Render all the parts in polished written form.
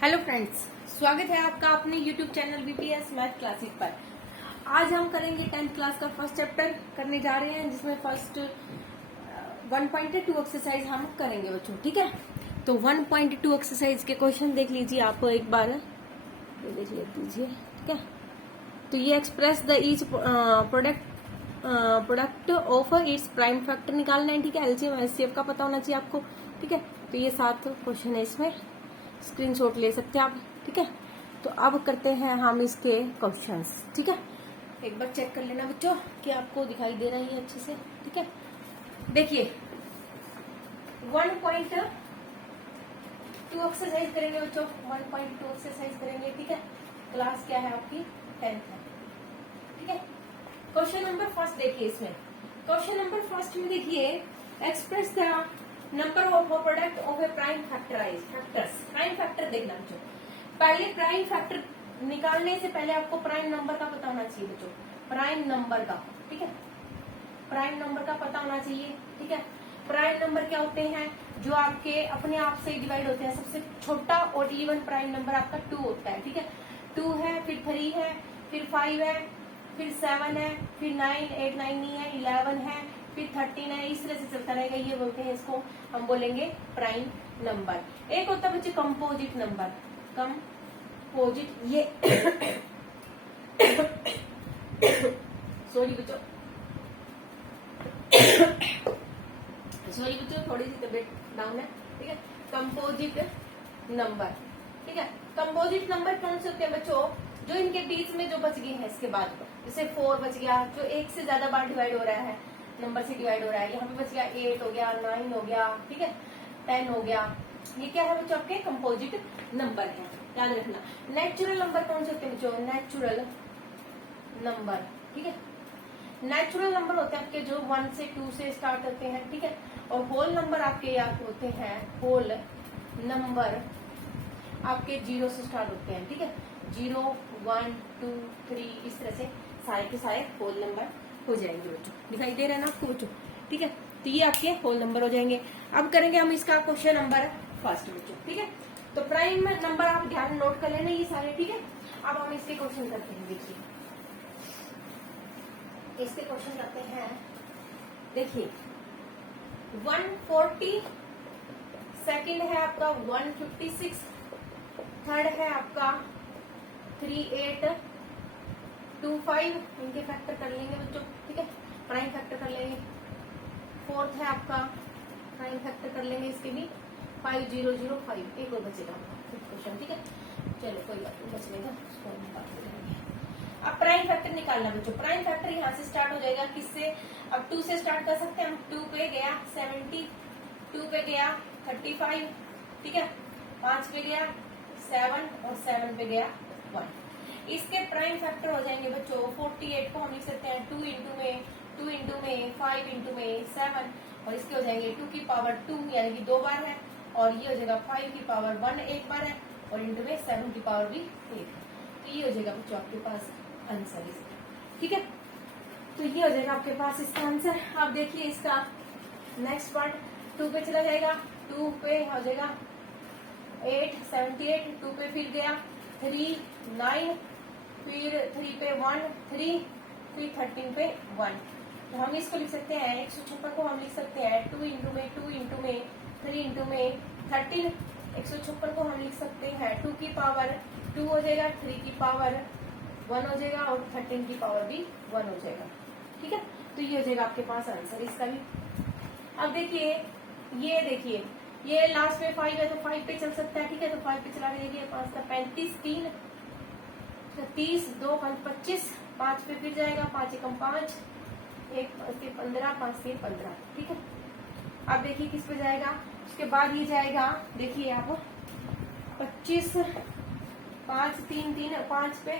Hello friends, स्वागत है आपका अपने YouTube channel BPS math classic पर। आज हम करेंगे 10th क्लास का फर्स्ट चैप्टर करने जा रहे हैं, जिसमें फर्स्ट 1.2 एक्सरसाइज हम करेंगे बच्चों। ठीक है, तो 1.2 एक्सरसाइज के क्वेश्चन देख लीजिए आप एक बार, ये देख लीजिए। ठीक है, तो ये express the each product of its prime factor निकालना है। ठीक है, एलसीएम एचसीएफ का पता होना चाहिए आपको। ठीक है, तो ये 7 क्वेश्चन है, इसमें स्क्रीनशॉट ले सकते हैं आप। ठीक है, तो अब करते हैं हम इसके क्वेश्चंस। ठीक है, एक बार चेक कर लेना बच्चों कि आपको दिखाई दे रहा है अच्छे से। ठीक है, देखिए 1.2 एक्सरसाइज करेंगे बच्चों, 1.2 एक्सरसाइज करेंगे। ठीक है, क्लास क्या है आपकी 10th है। ठीक है, क्वेश्चन नंबर फर्स्ट देखिए। इसमें क्वेश्चन नंबर फर्स्ट में देखिए, express the number of product of a prime factorize factors. Prime factor देखना बच्चों, पहले प्राइम फैक्टर निकालने से पहले आपको प्राइम नंबर का पता होना चाहिए बच्चों, प्राइम नंबर का। ठीक है, प्राइम नंबर का पता होना चाहिए। ठीक है, प्राइम नंबर क्या होते हैं, जो आपके अपने आप से डिवाइड होते हैं। सबसे छोटा और इवन प्राइम नंबर आपका 2 होता है। ठीक है, 2 है, फिर 3 है, फिर 5 है, फिर 7 है, फिर 9, 8 9 नहीं है, 11 है, फिर 13 है। इस तरह से चलता रहेगा। ये बोलते हैं, इसको हम बोलेंगे प्राइम नंबर। एक होता है बच्चे कंपोजिट नंबर, कंपोजिट। ये सॉरी बच्चों, थोड़ी सी तबीयत डाउन है। ठीक है, कंपोजिट नंबर। ठीक है, कंपोजिट नंबर कौन से होते हैं बच्चों, जो इनके बीच में जो बच गए हैं इसके बाद, जैसे 4 बच गया, जो एक से ज्यादा बार डिवाइड हो रहा है, नंबर से डिवाइड हो रहा है। यहाँ पे बच गया 8 हो गया, 9 हो गया, ठीक है, 10 हो गया। ये क्या है बच्चों, आपके कंपोजिट नंबर है, याद रखना। नेचुरल नंबर कौन से होते हैं बच्चों, नेचुरल नंबर। ठीक है, नेचुरल नंबर होते हैं आपके जो 1 से 2 से स्टार्ट होते हैं। ठीक है, और होल नंबर आपके याद होते हैं, होल नंबर आपके 0 से स्टार्ट होते हैं। ठीक है, 0 1 2 3 इस तरह से सारे के सारे होल नंबर हो जाएंगे बच्चों। दिखाई दे रहा है ना आपको बच्चों। ठीक है, तो ये आपके होल नंबर हो जाएंगे। अब करेंगे हम इसका क्वेश्चन नंबर फर्स्ट बच्चों। ठीक है, तो प्राइम नंबर आप ध्यान नोट कर लेना ये सारे। ठीक है, अब हम इसके क्वेश्चन करते हैं। देखिए इसके क्वेश्चन करते हैं। देखिए 140, सेकंड है आपका 156, थर्ड है आपका 3825, इनके फैक्टर कर लेंगे बच्चों। ठीक है, प्राइम फैक्टर कर लेंगे। फोर्थ है आपका प्राइम फैक्टर कर लेंगे इसके भी, 5005। एक और बचेगा क्वेश्चन। ठीक है, चलो कोई बात नहीं, बच लेगा, उसको हम बात करेंगे। अब प्राइम फैक्टर निकालना बच्चों। प्राइम फैक्टर यहाँ से स्टार्ट हो जाएगा, किससे, अब 2 से स्टार्ट कर सकते हैं हम। 2 पे गया 70, 2 पे गया 35, ठीक है, 5 पे गया 7 और 7 पे गया 1। इसके प्राइम फैक्टर हो जाएंगे बच्चों। 48 को हम लिख सकते हैं 2 इंटू में, 2 इंटू में, 5 इंटू में 7, और इसके हो जाएंगे 2 की पावर 2 यानी कि 2 बार है, और ये हो जाएगा 5 की पावर 1 एक बार है, और इंटू में 7 की पावर भी 1 है। तो ये हो जाएगा बच्चों आपके पास आंसर इसका। ठीक है, तो ये हो जाएगा आपके पास इसका आंसर। आप देखिए इसका नेक्स्ट पार्ट 2 पे चला जाएगा, 2 पे हो जाएगा 8 78, 2 पे फिर गया 3 9, फिर 3 पे 1 3, फिर 13 पे 1। तो हम इसको लिख सकते हैं 156 को हम लिख सकते हैं 2 इंटू में, 2 इंटू में, 3 इंटू में 13। 156 को हम लिख सकते हैं 2 की पावर 2 हो जाएगा, 3 की पावर 1 हो जाएगा, और 13 की पावर भी 1 हो जाएगा। ठीक है, तो ये हो जाएगा आपके पास आंसर इसका भी। अब देखिए ये देखिए, ये लास्ट में 5 है तो 5 पे चल सकता है। ठीक है, तो 5 पे चला जाएगा। 5 का 35, 3 30, 2 5 25, 5 पे फिर जाएगा, 5 एकम 5, 1 5 से 15, 5 से 15। ठीक है, अब देखिए किस पे जाएगा, उसके बाद ये जाएगा, देखिए आप 25, 5 3 3 5 पे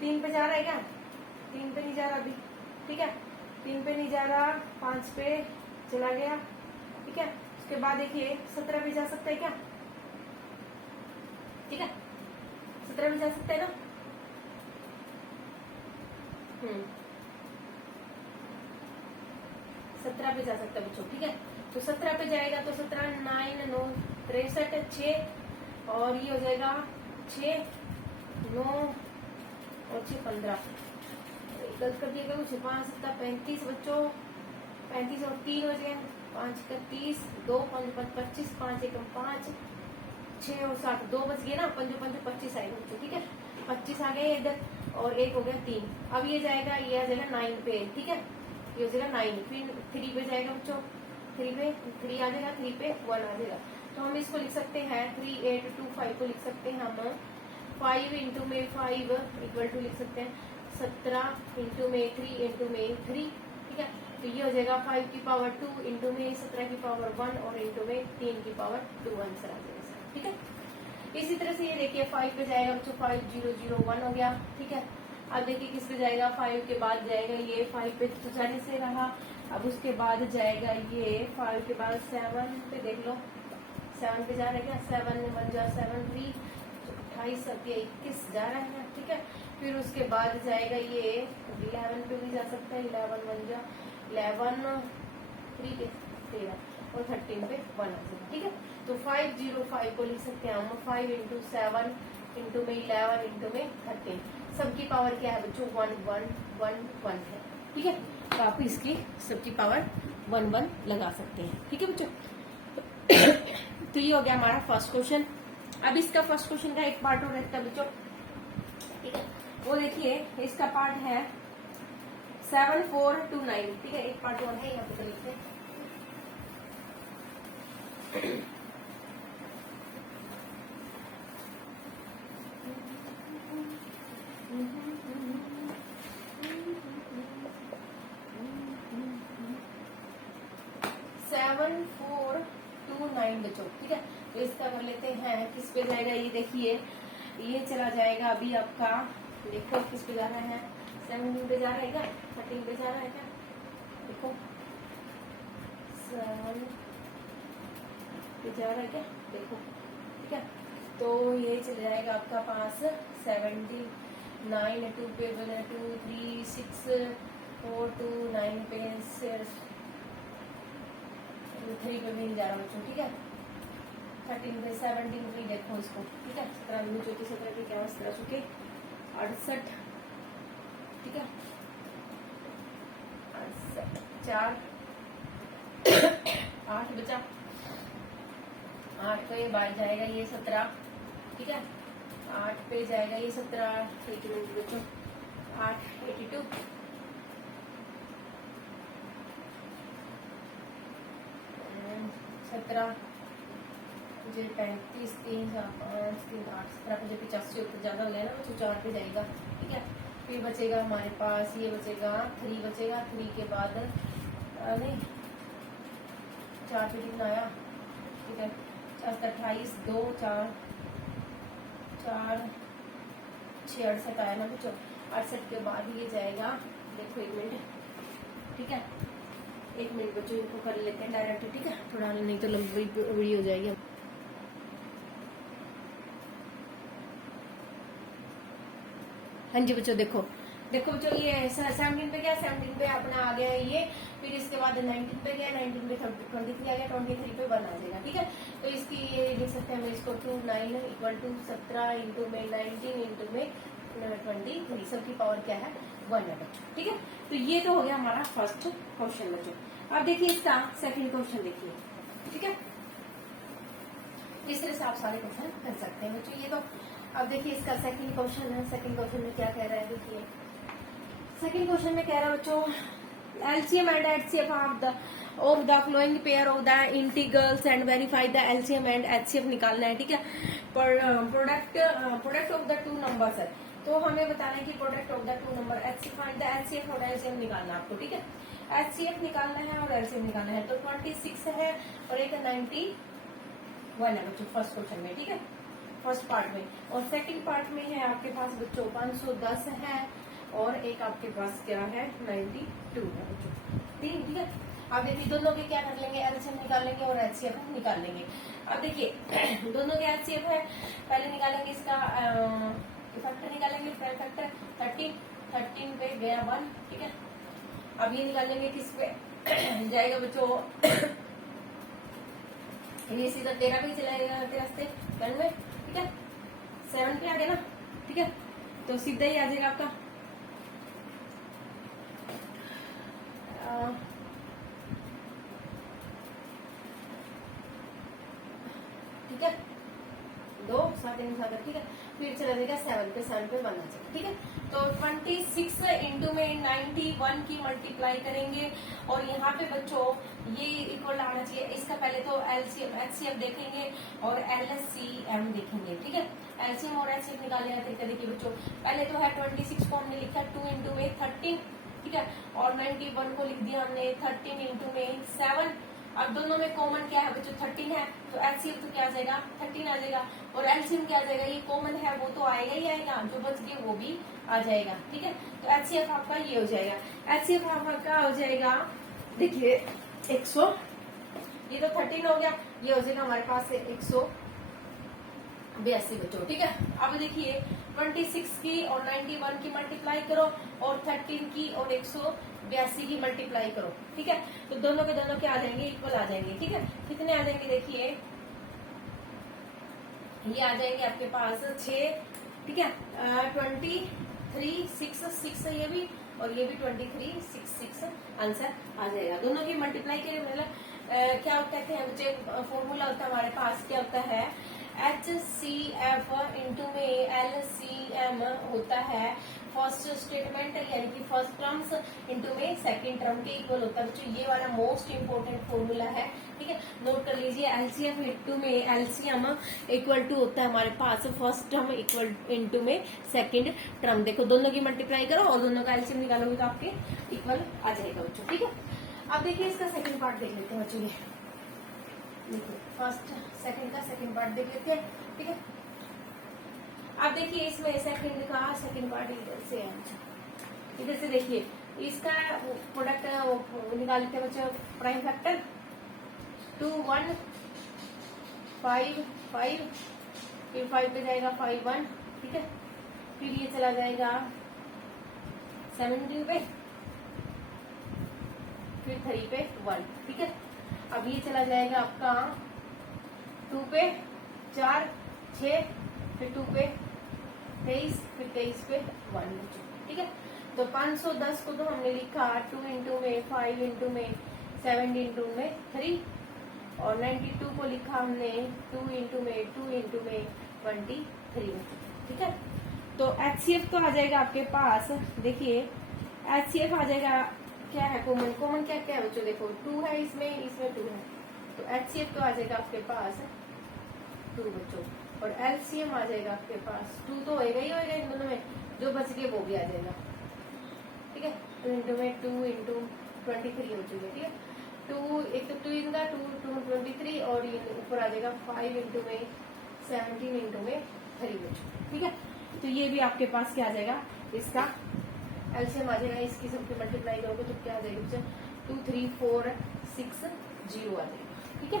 3 पे जा रहा है क्या, 3 पे नहीं जा रहा अभी। ठीक है, 3 पे नहीं जा रहा, 5 पे चला गया। ठीक है, उसके बाद देखिए 17 पे जा सकता है क्या, ठीक है, 17 पे जा सकता है ना। 17 पे जा सकता है बच्चों। ठीक है, तो 17 पे जाएगा तो 17 9 9 63 6 और ये हो जाएगा 6, 9 और 6, 15, गलत कर दिएगा कुछ, 5, 7, 35 बच्चों, 35 और 3 हो जाए 5, 30, 2, 5, 25, 5, 1, 5, 6 और 7, 2 बच गए ना, 5, 5, 25 आएगा बच्चों, ठीक है। 25 आ गए इधर और एक हो गया 3। अब ये जाएगा, ये आ जाएगा 9 पे, ठीक है, ये हो जाएगा 9, फिर 3 पे जाएगा बच्चों, 3 पे 3 आ जाएगा, 3 पे 1 आ जाएगा। तो हम इसको लिख सकते हैं 3, 8, 2, 5 को लिख सकते हैं हम 5 इंटू में 5 इक्वल टू लिख सकते हैं 17 इंटू में 3 इंटू में 3, ठीक है। तो ये हो जाएगा 5 की पावर 2 इंटू में 17 की पावर 1 और इंटू में 3 की पावर 2 आंसर आ जाएगा सर, ठीक है। इसी तरह से ये देखिए 5 पे जाएगा बच्चों, 5, 0, 0, 1 हो गया, ठीक है। अब देखिए किस पे जाएगा, 5 के बाद जाएगा ये 5 पे तो जाने से रहा। अब उसके बाद जाएगा ये 5 के बाद 7 पे, देख लो 7 पे जा रहा है क्या, 7 में 1 जा 7, 3, 28, 21 जा रहा है, ठीक है। फिर उसके बाद जाएगा ये 11 पे भी जा सकता है, 11 1 जा 11, 3 पे 13 और 13 पे 1 आ जाएगा, ठीक है। तो 505 को लिख सकते हैं हम 5 इंटू 7 इंटू में 11 इंटू में 13, सबकी पावर क्या है बच्चों 1 1 1 1 है, ठीक है। तो आप इसकी सबकी पावर 1 1 लगा सकते हैं, ठीक है बच्चों। तो ये हो गया हमारा फर्स्ट क्वेश्चन। अब इसका फर्स्ट क्वेश्चन का एक पार्ट और रहता है बच्चों, ठीक है, वो देखिए इसका पार्ट है 7 4 2 9, ठीक है। एक पार्ट और है यहाँ पे, लिखते हैं 7 4 2 9 बच्चों, ठीक है। तो इसका कर लेते हैं, किस पे जाएगा ये देखिए, ये चला जाएगा अभी आपका, देखो किस पे जा रहा है, 17 पे जा रहा है क्या, 13 पे जा रहा है क्या, देखो 7 पे जा रहा है क्या, देखो, ठीक है। तो ये चला जाएगा आपका पास 17 9 2 पे 2 3 6 4 2 9 पे 3 पे भी नहीं जा रहा बच्चों, ठीक है। 13 पे 17 3 देखो इसको, ठीक है। 17 2 34 17 के क्या 17 चुके 68, ठीक है, 4 8 बचा, 8 पे बाद जाएगा ये 17, ठीक है। 8 पे जाएगा ये 17, 1 मिनट बच्चों, 8 82, 17 मुझे 35 3 5 3 8 17 मुझे 85 ऊपर ज्यादा हो गया ना बच्चों, 4 पे जाएगा, ठीक है। फिर बचेगा हमारे पास ये बचेगा 3 बचेगा, 3 के बाद नहीं 4 पे कितना आया, ठीक है, 4 28 2 4 4 6 68 आया ना बच्चों। 68 के बाद ये जाएगा, देखो 1 मिनट, ठीक है, 1 मिनट बच्चों इनको कर लेते हैं डायरेक्ट, ठीक है, थोड़ा नहीं तो लंबी वीडियो हो जाएगी। हाँ जी बच्चों, देखो देखो बच्चों ये 17 पे गया, 17 पे अपना आ गया ये, फिर इसके बाद 19 पे गया, 19 पे 23 आ गया, 23 पे 1 आ जाएगा, ठीक है। तो इसकी ये लिख सकते हैं हम इसको 2 9 इक्वल टू 17 इंटू में 19 इंटू में 23, सबकी पावर क्या है 1 है बच्चों, ठीक है। तो ये तो हो गया हमारा फर्स्ट क्वेश्चन बच्चों। अब देखिए इसका सेकंड क्वेश्चन देखिए, ठीक है। इस तरह से आप सारे क्वेश्चन कर सकते हैं बच्चों। ये तो अब देखिए इसका सेकंड क्वेश्चन है, सेकंड क्वेश्चन में क्या कह रहा है, देखिए सेकंड क्वेश्चन में कह रहा है बच्चों LCM and HCF of the flowing pair of the integrals and verify the LCM and HCF निकालना है, ठीक है। प्रोडक्ट ऑफ द 2 नंबर्स है, तो हमें बताना है कि product of the 2 number find the HCF और एलसीएम निकालना है आपको, ठीक है। एचसीएफ निकालना है और एलसीएम निकालना है, तो 26 है और एक 91 है बच्चों फर्स्ट क्वेश्चन में, ठीक है, फर्स्ट पार्ट में। और सेकंड पार्ट में है आपके पास बच्चों 510 है और एक आपके पास क्या है 92 है बच्चों, ठीक है। अब देखिए दोनों के क्या कर लेंगे, एलसीएम निकाल लेंगे और एचसीएफ निकाल लेंगे। अब देखिए दोनों के एचसीएफ है, पहले निकालेंगे इसका फैक्टर निकालेंगे, फैक्टर 13 पे गया 1, ठीक है। अब ये निकालेंगे किस पे जाएगा बच्चों ये सीधा 13 पे चला जाएगा, 13 से 10 में 7 पे आ गया ना, ठीक है। तो सीधा ही आ जाएगा आपका ठीक है, 2 7 ठीक है। फिर चला जाएगा 7 पे, 7 पे 1 आ जाएगा, ठीक है। तो 26 इंटू में 91 की मल्टीप्लाई करेंगे और यहाँ पे बच्चों ये इक्वल आना चाहिए। इसका पहले तो एलसीएम एचसीएफ देखेंगे और एलसीएम देखेंगे, ठीक है। एलसीएम और एचसीएफ निकालने का तरीका देखिए बच्चों। पहले तो है 26 को हमने लिखा 2 इंटू में 13, ठीक है, और 91 को लिख दिया हमने 13 इंटू में 7। अब दोनों में कॉमन क्या है बच्चों, 13 है, तो एचसीएफ तो क्या आ जाएगा 13 आ जाएगा, और एलसीएम क्या आ जाएगा, ये कॉमन है वो तो आएगा ही आएगा, जो बच गए वो भी आ जाएगा, ठीक है। तो एचसीएफ आपका ये हो जाएगा। एचसीएफ आपका क्या हो जाएगा, देखिए 100, ये तो 13 हो गया, ये हो जाएगा हमारे पास 182 बच्चों, ठीक है। अब देखिए 26 की और 91 की मल्टीप्लाई करो और 13 की और 182 की मल्टीप्लाई करो, ठीक है। तो दोनों के दोनों क्या आ जाएंगे, इक्वल आ जाएंगे, ठीक है। कितने आ जाएंगे देखिए, ये आ जाएंगे आपके पास 6, ठीक है। 23 6 6 ये भी और ये भी 23 6 6 आंसर आ जाएगा। दोनों की मल्टीप्लाई के मतलब क्या कहते हैं बच्चे, फॉर्मूला होता है हमारे पास, क्या होता है HCF इंटू में LCM होता है फर्स्ट स्टेटमेंट यानी कि फर्स्ट टर्म्स इंटू में सेकंड टर्म के इक्वल होता है बच्चों। ये वाला मोस्ट इंपोर्टेंट फॉर्मूला है, ठीक है, नोट कर लीजिए। एलसीएम इंटू में एलसीएम इक्वल टू होता है हमारे पास फर्स्ट टर्म इक्वल इंटू में सेकंड टर्म। देखो दोनों की मल्टीप्लाई करो और दोनों का एलसीएम निकालोगे तो आपके इक्वल आ जाएगा बच्चों, ठीक है। अब देखिए इसका सेकंड पार्ट देख लेते हैं बच्चों, देखिए फर्स्ट सेकंड का सेकंड पार्ट देख लेते हैं, ठीक है। अब देखिए इसमें सेकंड का सेकंड पार्ट इधर से है, इधर से देखिए इसका प्रोडक्ट निकाल लेते हैं बच्चों। प्राइम फैक्टर 2 1 5 5, फिर 5 पे जाएगा 5 1, ठीक है। फिर ये चला जाएगा 17 पे, फिर 3 पे 1, ठीक है। अब ये चला जाएगा आपका 2 पे 4 6, फिर 2 पे 23, फिर 23 पे 1, ठीक है। तो 510 को तो हमने लिखा 2 इंटू में 5 इंटू में 7 इंटू में 3, और 92 को लिखा हमने 2 इंटू में 2 इंटू में 23, ठीक है। तो एचसीएफ तो आ जाएगा आपके पास, देखिए एचसीएफ आ जाएगा, क्या है कॉमन, कॉमन क्या क्या है बच्चों, देखो 2 है इसमें 2 है, तो एचसीएफ तो आ जाएगा आपके पास 2 बच्चों, और एलसीएम आ जाएगा आपके पास 2 तो होएगा ही होएगा इन दोनों में, जो बच गए वो भी आ जाएगा, ठीक है। 2 इंटू में 2 इंटू 23 हो चुके, ठीक है। 2 एक तो 2 इनका 2 2 23, और ये ऊपर आ जाएगा 5 इंटू में 17 इंटू में 3 बच्चों, ठीक है। तो ये भी आपके पास क्या आ जाएगा, इसका एलसीएम आ जाएगा, इसकी सबकी मल्टीप्लाई करोगे तो क्या आ जाएगा बच्चों, 2 3 4 6 0 आ जाएगा, ठीक है।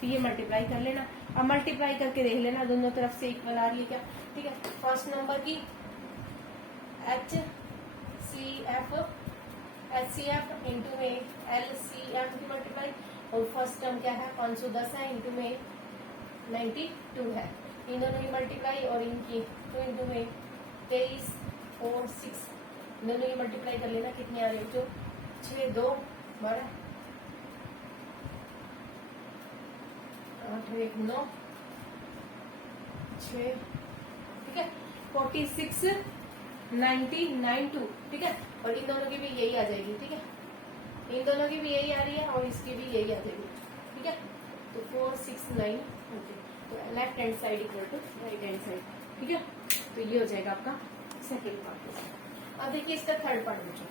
तो ये मल्टीप्लाई कर लेना, अब मल्टीप्लाई करके देख लेना दोनों तरफ से इक्वल आ रही है क्या, ठीक है। फर्स्ट नंबर की HCF इंटू में LCM की मल्टीप्लाई, और फर्स्ट टर्म क्या है 510 है इंटू में 92 है, इन दोनों की मल्टीप्लाई, और इनकी 2 इंटू में 23 4 6, दोनों की मल्टीप्लाई कर लेना, कितनी आ रही है जो 6 2 12 8 1 9 6, ठीक है। 46 90 92, ठीक है, और इन दोनों की भी यही आ जाएगी, ठीक है, इन दोनों की भी यही आ रही है और इसकी भी यही आ जाएगी, ठीक है। तो 4 6 9, तो left hand side equal to right hand side, ठीक है। तो ये हो जाएगा आपका सेकेंड पार्ट। अब देखिए इसका थर्ड पार्ट बच्चों,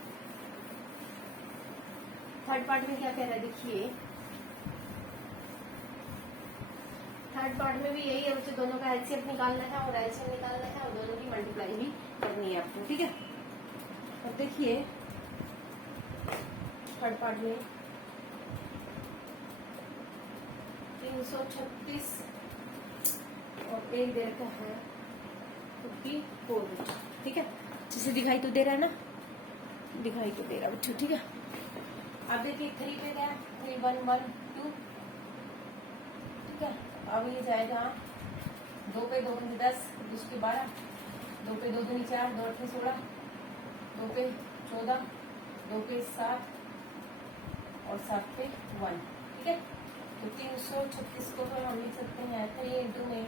थर्ड पार्ट में क्या कह रहा है, देखिए थर्ड पार्ट में भी यही है बच्चों, दोनों का एलसीएम निकालना है और एलसीएम निकालना है और दोनों की मल्टीप्लाई भी करनी है आपको, ठीक है। अब देखिए थर्ड पार्ट में 336 और एक दे रखा है 54, ठीक है। जिसे दिखाई तो दे रहा है ना, दिखाई तो दे रहा बच्चों, ठीक है। अब देखिए 3 पे गया 3 1 1 2, ठीक है। अब ये जाएगा 2 पे पे 2 पंजे 10, 20 पे 12, 2 पे 2 दूनी 4, 2 अठे 16, 2 पे 14, 2 पे 7 और 7 पे 1। ठीक है, तो 336 को फिर हम लिख सकते हैं 3 इंटू में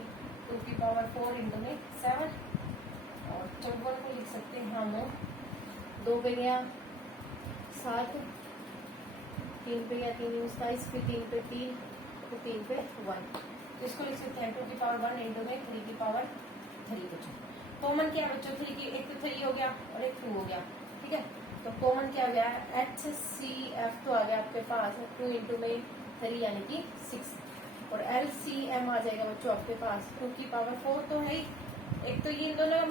2 की पावर 4 इंटू में 7, और 54 को लिख सकते हैं हम 2 पे गया 7, 3 पे गया 3 27, फिर 3 पे 3, फिर 3 पे 1, तो इसको लिख सकते हैं 2 की पावर 1 इंटू में 3 की पावर 3 बच्चों। कॉमन क्या है बच्चों, 3 की, एक तो 3 हो गया और एक 2 हो गया। ठीक है, तो कॉमन क्या हो गया, HCF तो आ गया आपके पास 2 इंटू में 3 यानी कि 6, और LCM आ जाएगा बच्चों आपके पास 2 की पावर 4 तो है ही, एक तो ये इन दोनों को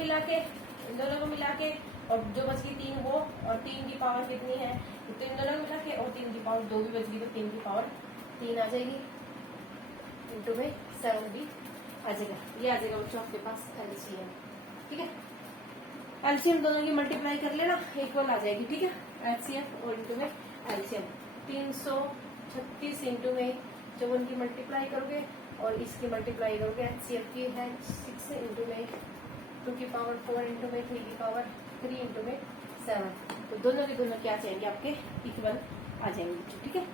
मिला के और जो बच गई 3 वो, और 3 की पावर कितनी है, तो इन दोनों को मिला के और 3 की पावर 2 भी बच गई, तो 3 की पावर 3 आ जाएगी, इंटू में 7 भी आ जाएगा। ये आ जाएगा बच्चों आपके पास LCM। ठीक है, LCM दोनों की मल्टीप्लाई कर लेना, इक्वल आ जाएगी। ठीक है, HCF और इंटू में LCM 336 इंटू में जब उनकी मल्टीप्लाई करोगे और इसकी मल्टीप्लाई करोगे, HCF की है 6 इंटू में 2 की पावर 4 इंटू में 3 की पावर 3 इंटू में 7, तो दोनों के दोनों क्या जाएंगे आपके इक्वल आ जाएंगे बच्चों। ठीक है,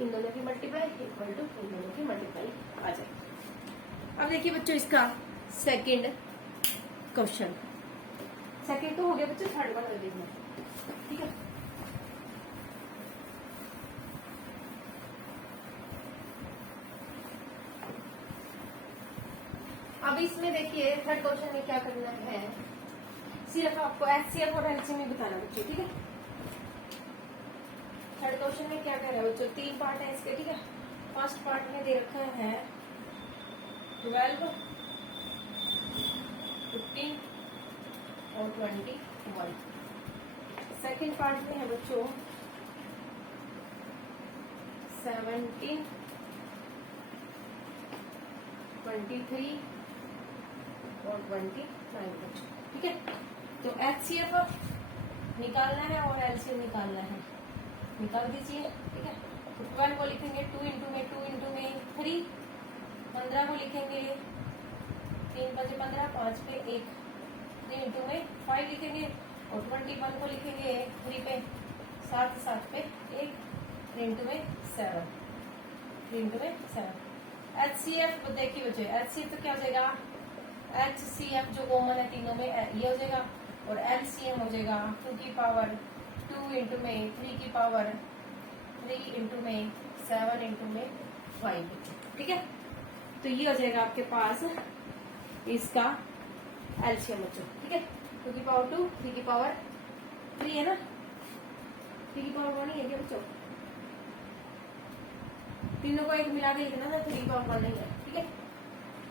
इन दोनों की मल्टीप्लाई इक्वल टू इन दोनों की मल्टीप्लाई आ जाएगी। अब देखिए बच्चों इसका सेकंड क्वेश्चन, सेकंड तो हो गया बच्चों, थर्ड वन कर देखना। ठीक है, अब इसमें देखिए थर्ड क्वेश्चन में क्या करना है, सिर्फ आपको HCF और LCM में बताना बच्चों। ठीक है, थर्ड क्वेश्चन में क्या कर रहा है बच्चों, 3 पार्ट है इसके। ठीक है, फर्स्ट पार्ट में दे रखा है 12, 15 और 21। सेकंड पार्ट में है बच्चों 17, 23 और 29 बच्चों। ठीक है, तो HCF निकालना है और LCM निकालना है, निकाल दीजिए। ठीक है, तो 12 को लिखेंगे 2 इंटू में 3, 15 को लिखेंगे 3 5 15, 5 पे 1, 3 इंटू में 5 लिखेंगे, और 21 को लिखेंगे 3 पे 7, 7 पे 1, 3 इंटू में 7, 3 इंटू में 7। HCF देखिए बच्चे, HCF तो क्या हो जाएगा, HCF जो कॉमन है तीनों में ये हो जाएगा, और LCM हो जाएगा 2 की पावर 2 इंटू में 3 की पावर 3 इंटू में 7 इंटू में 5। ठीक है, तो ये हो जाएगा आपके पास इसका LCM बच्चों। ठीक है, 2 की पावर 2, 3 की पावर 3 है ना, 3 की पावर 1 ही है क्या बच्चों, तीनों को एक मिला के लिखना था, 3 की पावर 1 नहीं है। ठीक है,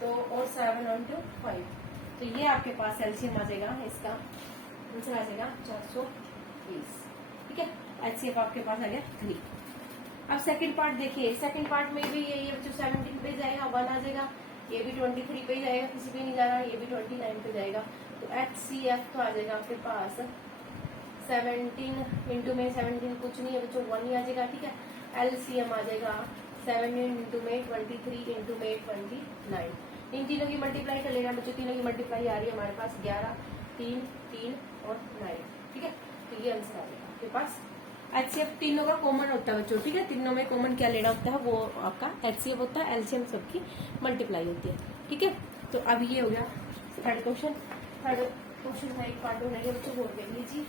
तो और 7 और 2 5, तो ये आपके पास LCM आ जाएगा, इसका आंसर आ जाएगा 420। ठीक है, HCF आपके पास आ गया 3। अब सेकंड पार्ट देखिए, सेकंड पार्ट में भी ये बच्चों 17 पे जाएगा, 1 आ जाएगा, ये भी 23 पे जाएगा, किसी पे नहीं जा रहा, ये भी 29 पे जाएगा, तो HCF तो आ जाएगा आपके पास 17 इंटू में 17 कुछ नहीं है बच्चों, 1 ही आ जाएगा। ठीक है, LCM आ जाएगा 7 इंटू में 23 इंटू में 29। इन तीनों की मल्टीप्लाई कर लेना बच्चों, तीनों की मल्टीप्लाई आ रही है हमारे पास 11, 3, 3 और 9। ठीक है, तो ये आंसर आ जाएगा आपके पास। HCF तीनों का कॉमन होता है बच्चों। ठीक है, तीनों में कॉमन क्या लेना होता है, वो आपका HCF होता है, LCM सबकी मल्टीप्लाई होती है। ठीक है, तो अब ये हो गया थर्ड क्वेश्चन। थर्ड क्वेश्चन का एक पार्ट हो गया बच्चों, और देख लीजिए,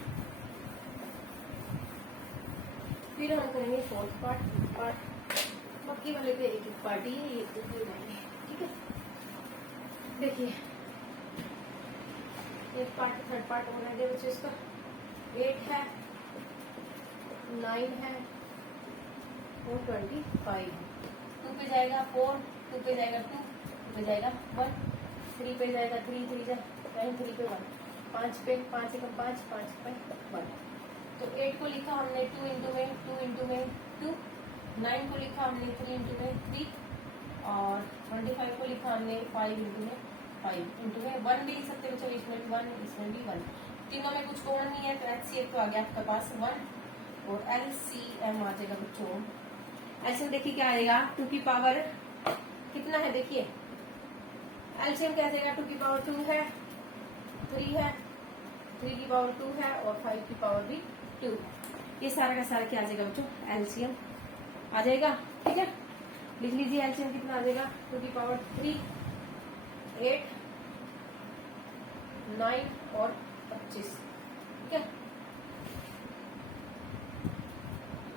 फिर हम करेंगे फोर्थ पार्ट, बाकी वाले तो एक पार्ट ही है, ये तो नहीं। ठीक है, देखिए एक पार्ट थर्ड पार्ट हो रहा है बच्चों, इसका 8 है, 9 है और 25। 2 पे जाएगा 4, 2 पे जाएगा 2, 2 पे जाएगा 1, 3 पे जाएगा 3, 3 जा 9, 3 पे 1, 5 पे 5 एकम 5, 5 पे 1। तो 8 को लिखा हमने 2 इंटू में 2, 9 को लिखा हमने 3 इंटू में 3, और 25 को लिखा हमने 5 इंटू में 5 इंटू में 1 भी लिख सकते बच्चों, इसमें भी 1, इसमें भी 1, तीनों में कुछ कॉमन नहीं है, तो HCF तो आ गया आपके पास 1, और LCM आ जाएगा बच्चों। LCM देखिए क्या आएगा, 2 की पावर कितना है, देखिए एलसीएम क्या आ जाएगा, 2 की पावर 2 है, 3 है, 3 की पावर 2 है और 5 की पावर भी 2। ये सारा का सारा क्या आ जाएगा बच्चों, एलसीएम आ जाएगा। ठीक है, लिख लीजिए एलसीएम कितना आ जाएगा, 2 की पावर 3, 8, 9 और 25। ठीक है,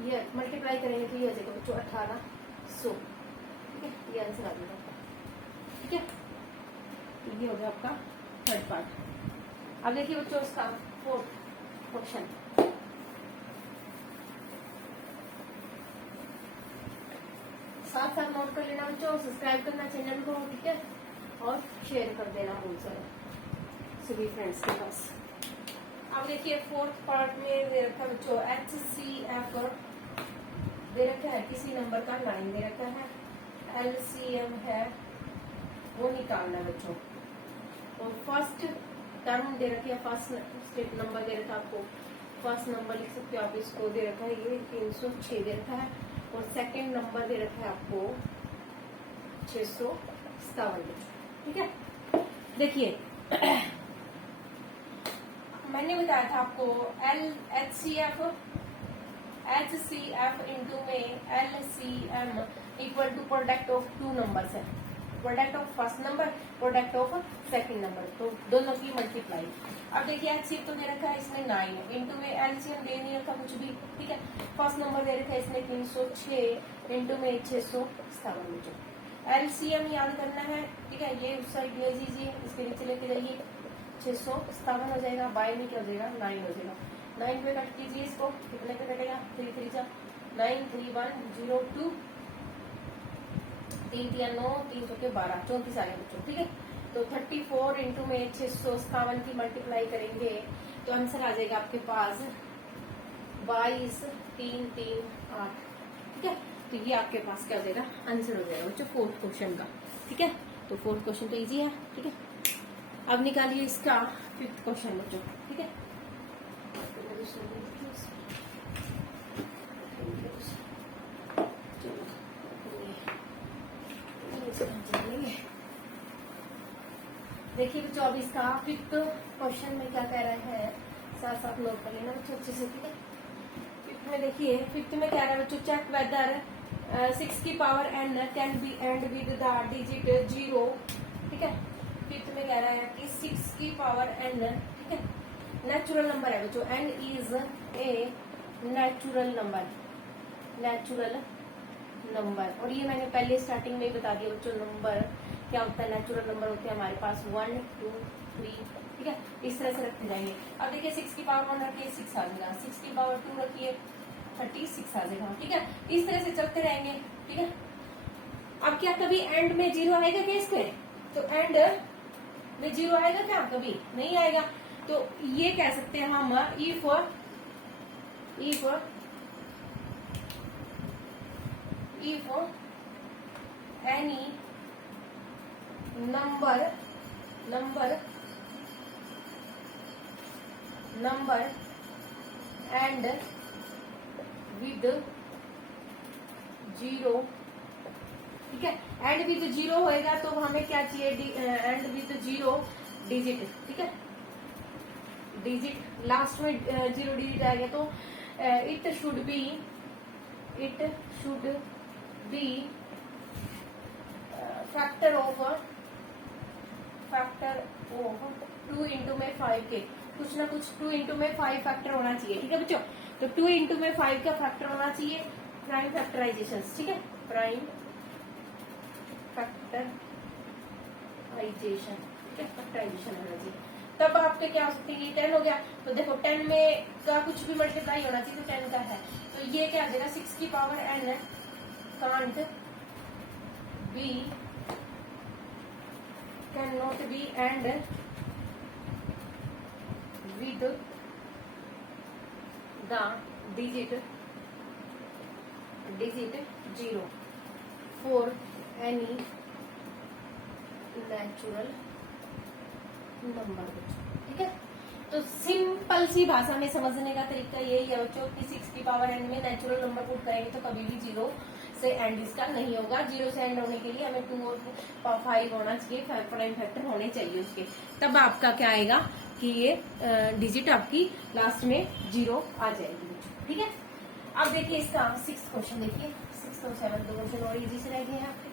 ये मल्टीप्लाई करेंगे तो ये आ जाएगा बच्चों 1800। ठीक है, ये आंसर आ जाएगा। ठीक है, तो ये हो गया आपका थर्ड पार्ट। अब देखिए बच्चों इसका फोर्थ क्वेश्चन। साथ साथ नोट कर लेना बच्चों, सब्सक्राइब करना चैनल को। ठीक है, और शेयर कर देना बहुत सारा सभी फ्रेंड्स के पास। अब देखिए फोर्थ पार्ट में दे रखा है बच्चों HCF दे रखा है, किसी नंबर का 9 दे रखा है, LCM है वो निकालना है बच्चों। और फर्स्ट टर्म दे रखी है, फर्स्ट नंबर दे रखा है आपको, फर्स्ट नंबर लिख सकते हो आप इसको, दे रखा है ये 306 दे रखा है। और सेकंड नंबर दे रखा है आपको 657। ठीक है, देखिए मैंने बताया था आपको HCF इंटू में LCM equal to product of 2 numbers है, product of first number, product of second number, तो दोनों की मल्टीप्लाई। अब देखिए HCF तो दे रखा है इसमें 9 है, इंटू में LCM दे नहीं रखा कुछ भी। ठीक है, फर्स्ट नंबर दे रखा है इसमें 306, इंटू में 657। LCM याद करना है। ठीक है, ये उस साइड ले लीजिए, इसके नीचे लेके जाइए, 657 हो जाएगा, बाय में क्या हो जाएगा 9 हो जाएगा। 9 पे कट कीजिए इसको, कितने पे कटेगा, 3 3 जा 9, 3 1 0 2, 3 3 9, 3 4 12, 34 आ गए बच्चों। ठीक है, तो 34 इंटू में 657 की मल्टीप्लाई करेंगे तो आंसर आ जाएगा आपके पास 22 3 3 8। ठीक है, तो ये आपके पास क्या हो जाएगा, आंसर हो जाएगा बच्चों फोर्थ क्वेश्चन का। ठीक है, तो फोर्थ क्वेश्चन तो इजी है। ठीक है, अब निकालिए इसका फिफ्थ क्वेश्चन बच्चों। ठीक है, देखिए बच्चों अब इसका फिफ्थ क्वेश्चन में क्या कह रहे हैं, साथ साथ नोट कर लेना बच्चों अच्छे से। ठीक है, फिफ्थ में देखिए, फिफ्थ में कह रहा है बच्चों चेक वेदर 6 की power n can be and with the digit 0। ठीक है, फिफ्थ में कह रहा है कि 6 की पावर n, ठीक है, नेचुरल नंबर है बच्चों, n is a natural number, natural number. और ये मैंने पहले स्टार्टिंग में ही बता दिया बच्चों, नंबर क्या होता है, नेचुरल नंबर होते हैं हमारे पास 1 2 3। ठीक है, इस तरह से रखते जाएंगे। अब देखिए 6 की पावर 1 रखिए 6 आ जाएगा, 6 की पावर 2 रखिए 36 आ जाएगा। ठीक है, इस तरह से चलते रहेंगे। ठीक है, अब क्या कभी एंड में 0 आएगा क्या इसके, तो एंड में 0 आएगा क्या, कभी नहीं आएगा। तो ये कह सकते हैं हम if any number and with 0। ठीक है, एंड विद 0 होएगा तो हमें क्या चाहिए, एंड विद 0 डिजिट। ठीक है, डिजिट लास्ट में 0 डिजिट आएगा तो it should be factor of 2 into में 5 के, कुछ ना कुछ 2 इंटू में 5 फैक्टर होना चाहिए। ठीक है बच्चों, तो 2 इंटू में 5 का फैक्टर होना चाहिए, प्राइम फैक्टराइजेशन। ठीक है, प्राइम फैक्टराइजेशन। ठीक है, फैक्टराइजेशन होना चाहिए, तब आपके क्या हो सकते हैं, 10 हो गया। तो देखो 10 में का कुछ भी मल्टीप्लाई होना चाहिए, तो 10 का है, तो ये क्या आ जाएगा 6 की power n can't be, can not be and with the digit 0 for any natural number. ठीक है, तो सिंपल सी भाषा में समझने का तरीका यही है बच्चों कि 6 की पावर n में नेचुरल नंबर पुट करेंगे तो कभी भी 0 से एंड इसका नहीं होगा। 0 से एंड होने के लिए हमें 2 और 5 होना चाहिए, प्राइम फैक्टर होने चाहिए उसके, तब आपका क्या आएगा कि ये डिजिट आपकी लास्ट में 0 आ जाएगी। ठीक है, अब देखिए इसका 6th क्वेश्चन देखिए, 6th और 7th दो क्वेश्चन और इजी से रह गए हैं आपके।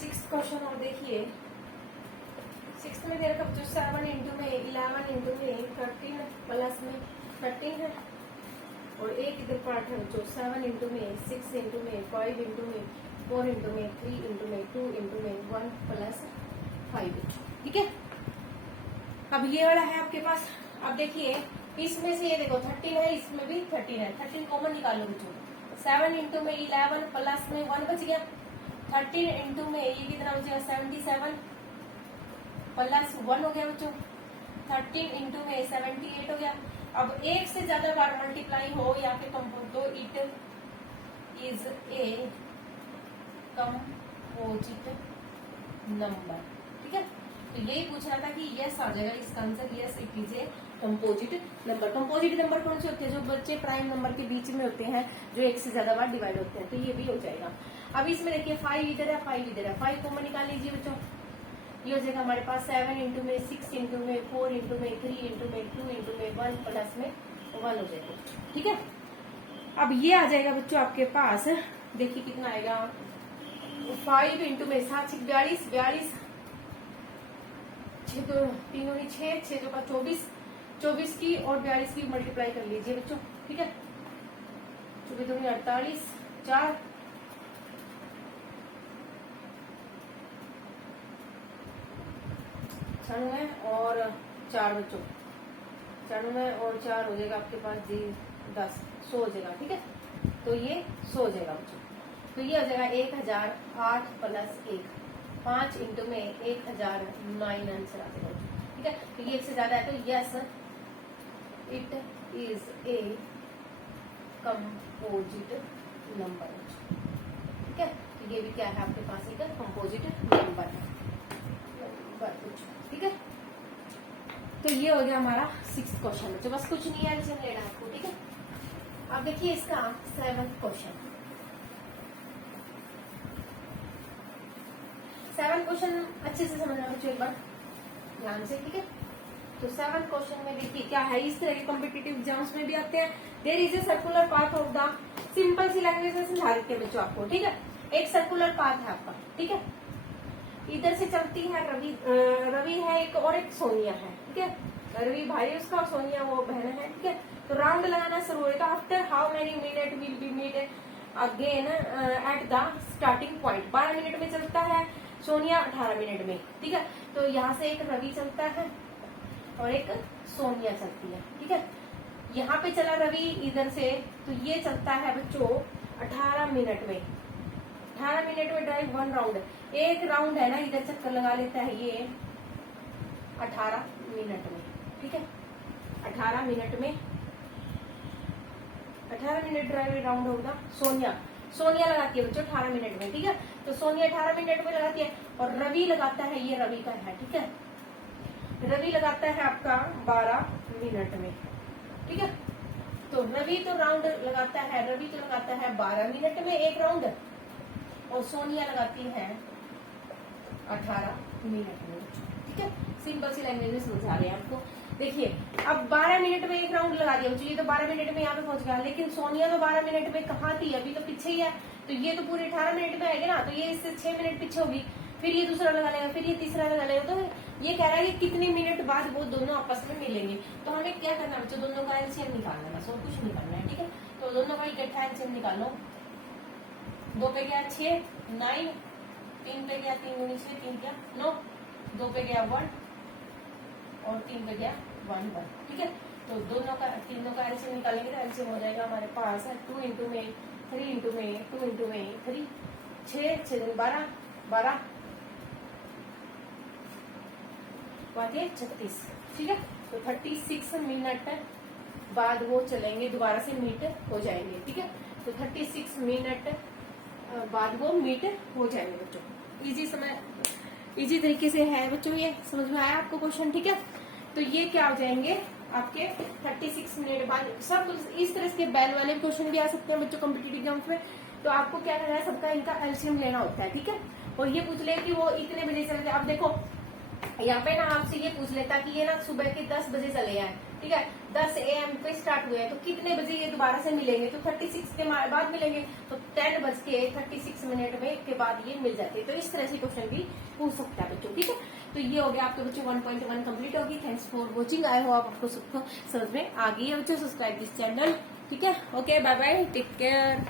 6th क्वेश्चन और देखिए, 6th में दे रखा बच्चों 7 इंटू में 11 इंटू में 13 प्लस में 13 है, और एक इधर पार्ट है बच्चों 7 इंटू में 6 इंटू में 5 इंटू में 4 इंटू में 3 इंटू में 2 इंटू में 1 प्लस 5। ठीक है, अब ये वाला है आपके पास। अब देखिए इसमें से ये देखो 13 है, इसमें भी 13 है, 13 कॉमन निकालो बच्चों। 7 इंटू में 11 प्लस में 1 बच गया, 13 इंटू में ये कितना बचेगा 77 प्लस 1 हो गया बच्चों, 13 इंटू में 78 हो गया। अब एक से ज्यादा बार मल्टीप्लाई हो या फिर कम हो तो it is a composite number. ठीक है, तो यही पूछ रहा था कि यस आ जाएगा इसका answer, yes it is a composite number. Composite number कौन से होते हैं? जो बच्चे प्राइम नंबर के बीच में होते हैं, जो एक से ज्यादा बार डिवाइड होते हैं, तो ये भी हो जाएगा। अब इसमें देखिए 5 इधर है, 5 इधर है, 5 कॉमन निकाल लीजिए बच्चों। ये हो जाएगा हमारे पास 7 इंटू में 6 इंटू में 4 इंटू में 3 इंटू में 2 इंटू में 1 प्लस में 1 हो जाएगा। ठीक है, अब ये आ जाएगा बच्चों आपके पास, देखिए कितना आएगा 5 इंटू में 7 42 42 6 2 3 6 6 2 24 24 की और 42 की मल्टीप्लाई कर लीजिए बच्चों। ठीक है, 24 2 48 4 96 और 4 बच्चों, 96 और 4 हो जाएगा आपके पास जी 10, 100 हो जाएगा। ठीक है, तो ये 100 हो जाएगा बच्चों। तो ये हो जाएगा 1008 प्लस 1, 5 इंटू में 1009 आंसर आ जाएगा। ठीक है, तो ये एक से ज्यादा है तो yes it is a composite number. ठीक है, तो ये भी क्या है आपके पास एक कंपोजिट नंबर है। ठीक है, तो ये हो गया हमारा 6th क्वेश्चन बच्चों, बस कुछ नहीं है आंसर लेना आपको। ठीक है, अब देखिए इसका 7th क्वेश्चन। 7th क्वेश्चन अच्छे से समझना बच्चों एक बार ध्यान से। ठीक है, तो 7th क्वेश्चन में देखिए क्या है, इस तरह के कॉम्पिटिटिव एग्जाम्स में भी आते हैं। There is a circular path of the, simple सी लैंग्वेज में समझा देते हैं बच्चों आपको। ठीक है, एक सर्कुलर पाथ है आपका। ठीक है, इधर से चलती है रवि है एक और एक सोनिया है। ठीक है, रवि भाई उसका और सोनिया वो बहन है। ठीक है, तो राउंड लगाना शुरू होगा। After how many minute will be meet again at the starting point. 12 minute में चलता है सोनिया, 18 मिनट में। ठीक है, तो यहाँ से एक रवि चलता है और एक सोनिया चलती है। ठीक है, यहाँ पे चला रवि इधर से, तो ये चलता है बच्चों 18 मिनट में। 18 मिनट में ड्राइव 1 राउंड, एक राउंड है ना इधर चक्कर लगा लेता है ये 18 मिनट में। ठीक है, 18 मिनट में 18 मिनट ड्राइव राउंड होगा। सोनिया लगाती है बच्चों 18 मिनट में। ठीक है, तो सोनिया 18 मिनट में लगाती है और रवि लगाता है, ये रवि का है। ठीक है, रवि लगाता है आपका 12 मिनट में। ठीक है, तो रवि तो राउंड लगाता है, रवि तो लगाता है 12 मिनट में एक राउंड, और सोनिया लगाती है 18 मिनट में। ठीक है, सिंपल सी लैंग्वेज में समझा रहे हैं आपको। देखिए अब 12 मिनट में एक राउंड लगा दिया बच्चों, ये तो 12 मिनट में यहाँ पे पहुंच गया, लेकिन सोनिया तो 12 मिनट में कहाँ थी, अभी तो पीछे ही है, तो ये तो पूरे 18 मिनट में आएगी ना, तो ये इससे 6 मिनट पीछे होगी, फिर ये दूसरा लगा लेगा, फिर ये तीसरा लगा लेगा। तो ये कह रहा है कि कितने मिनट बाद वो दोनों आपस में मिलेंगे। तो हमें क्या करना है बच्चों, दोनों का एलसीएम निकालना है, बस और कुछ नहीं करना है। ठीक है, तो दोनों का इकट्ठा एलसीएम निकालो। 2 पे गया 6 9, 3 पे गया 3 गुनी 6 3 क्या 9, 2 पे गया 1 और 3 पे गया 1 1। ठीक है, तो दोनों का तीनों का एलसीएम निकालेंगे तो एलसीएम हो जाएगा हमारे पास 2 इंटू में 3 इंटू में 2 इंटू में 3, 6 6 12 12 36। ठीक है, तो 36 मिनट बाद वो चलेंगे, दोबारा से मीट हो जाएंगे। ठीक है, तो 36 मिनट बाद वो मीट हो जाएंगे बच्चों। इजी तरीके से है बच्चों, ये समझ में आया आपको क्वेश्चन। ठीक है, तो ये क्या हो जाएंगे आपके 36 मिनट बाद सब इस तरह के बैल वाले क्वेश्चन भी आ सकते हैं बच्चों कॉम्पिटिटिव एग्जाम्स में। तो आपको क्या करना है, सबका इनका एलसीएम लेना होता है, ठीक है। और ये पूछ ले कि वो इतने बजे चले जाए। अब देखो यहाँ पे ना आपसे ये पूछ लेता कि ये ना सुबह के 10 बजे चले आए, ठीक है, 10 AM पे स्टार्ट हुए हैं, तो कितने बजे ये दोबारा से मिलेंगे, तो 36 के बाद मिलेंगे, तो 10:36 में के बाद ये मिल जाते हैं। तो इस तरह से क्वेश्चन भी पूछ सकता है बच्चों, ठीक है। तो ये हो गया आपके बच्चों 1.1 कंप्लीट होगी। Thanks for watching. I hope आपको सबको समझ में आ गई है बच्चों। सब्सक्राइब दिस चैनल, ठीक है। Okay, bye bye, take care.